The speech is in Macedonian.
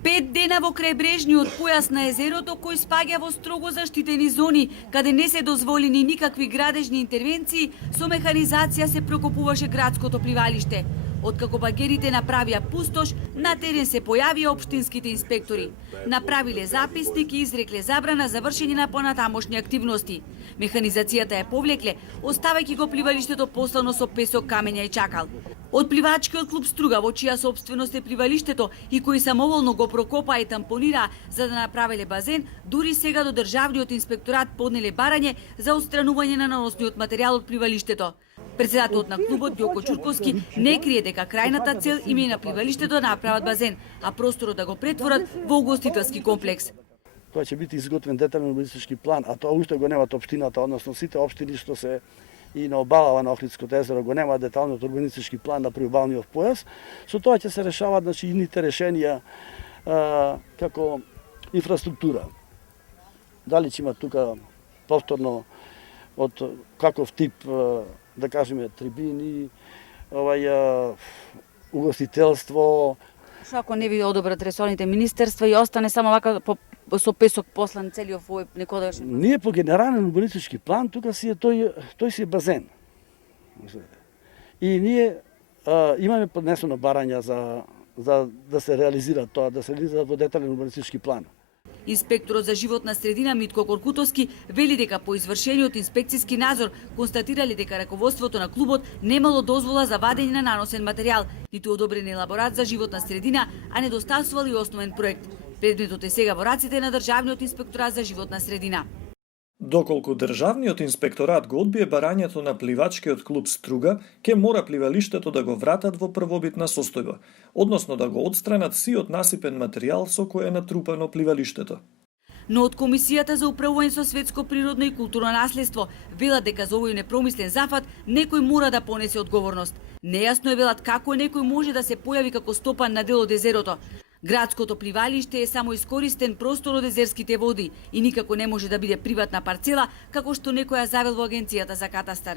5 дена во крајбрежниот појас на езерото, кој спаѓа во строго заштитени зони, каде не се дозволени никакви градежни интервенции, со механизација се прокопуваше градското пливалиште. Откако багерите направија пустош, на терен се појавија општинските инспектори. Направиле записник и изрекле забрана за вршење на понатамошни активности. Механизацијата ја повлекле, оставајќи го пливалиштето послано со песок, камења и чакал. Од пливачкиот клуб Струга, во чија сопственост е пливалиштето и кои самоволно го прокопаа и тампонираа за да направиле базен, дури сега до Државниот инспекторат поднеле барање за отстранување на наносниот материјал од пливалиштето. Председателот на клубот Ѓоко Ќурковски не крие дека крајната цел им е на пливалиштето да направат базен, а просторот да го претворат во угостителски комплекс. Тоа ќе биде изготвен детален урбанистички план, а тоа уште го немат општината, односно сите општини што се и на обалава на Охридското езеро го нема деталниот урбанистички план на приобалниот појас. Со тоа ќе се решаваат ините решенија како инфраструктура. Дали ќе има тука повторно од каков тип, да кажеме, трибини, угостителство. Што ако не ви одобрат ресорните министерства и остане само вака со песок послан целиот овој некогашен? Ние по генерален урбанистички план тука си е тој си е базен. И ние имаме поднесено барања за да се реализира тоа, да се реализира во детален урбанистички план. Инспекторот за животна средина Митко Коркутовски вели дека по извршениот инспекцијски надзор констатирале дека раководството на клубот немало дозвола за вадење на наносен материјал, ниту одобрен елаборат за животна средина, а недостасувал и основен проект. Предметот е сега во раците на Државниот инспекторат за животна средина. Доколку Државниот инспекторат го одбие барањето на пливачкиот клуб Струга, ке мора пливалиштето да го вратат во првобитна состојба, односно да го отстранат сиот насипен материјал со кој е натрупано пливалиштето. Но од Комисијата за управување со светско природно и културно наследство велат дека за овој непромислен зафат некој мора да понесе одговорност. Нејасно е велат како некој може да се појави како стопан на дел од езерото. Градското пливалиште е само искористен простор од езерските води и никако не може да биде приватна парцела, како што некоја завел во Агенцијата за катастар.